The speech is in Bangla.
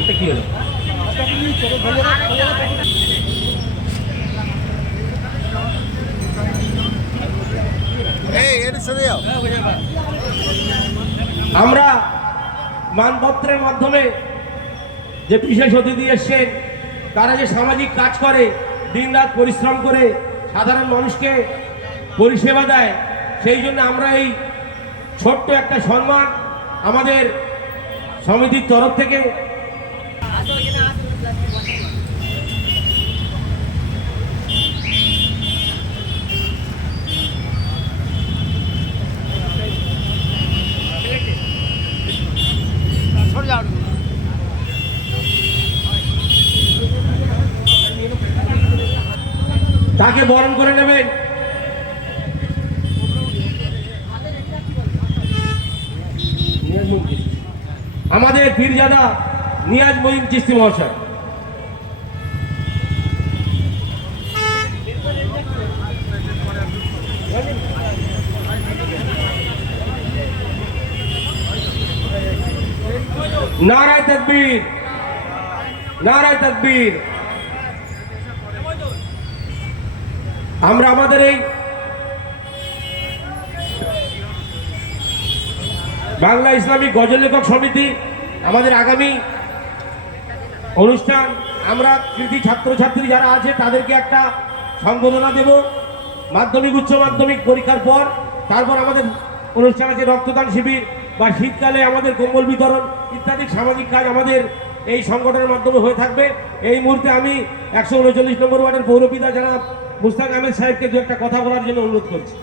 এটা কি হলো? আমরা মানপত্রের মাধ্যমে যে বিশেষ অতিথি এসছেন তারা যে সামাজিক কাজ করে দিনরাত পরিশ্রম করে সাধারণ মানুষকে পরিষেবা দেয় সেই জন্য আমরা এই ছোট্ট একটা সম্মান আমাদের সমিতির তরফ থেকে তাকে বরণ করে নেবেন। আমাদের পীরজাদা নিয়াজ মহিম চিস্তি মহাশয়। নারায় তকবীর নারায় তকবীর। আমরা আমাদের এই বাংলা ইসলামিক গজল লেখক সমিতি, আমাদের আগামী অনুষ্ঠান। আমরা কৃতি ছাত্রছাত্রী যারা আছে, তাদেরকে একটা সম্বোধনা দেব। মাধ্যমিক, উচ্চ মাধ্যমিক পরীক্ষার পর, তারপর আমাদের অনুষ্ঠান আছে রক্তদান শিবির বা শীতকালে আমাদের কম্বল বিতরণ ইত্যাদি সামাজিক কাজ আমাদের এই সংগঠনের মাধ্যমে হয়ে থাকবে। এই মুহূর্তে আমি একশো উনচল্লিশ নম্বর ওয়ার্ডের পৌরপিতা যারা মুস্তাক আহমেদ সাহেবকে দু একটা কথা বলার জন্য অনুরোধ করছি।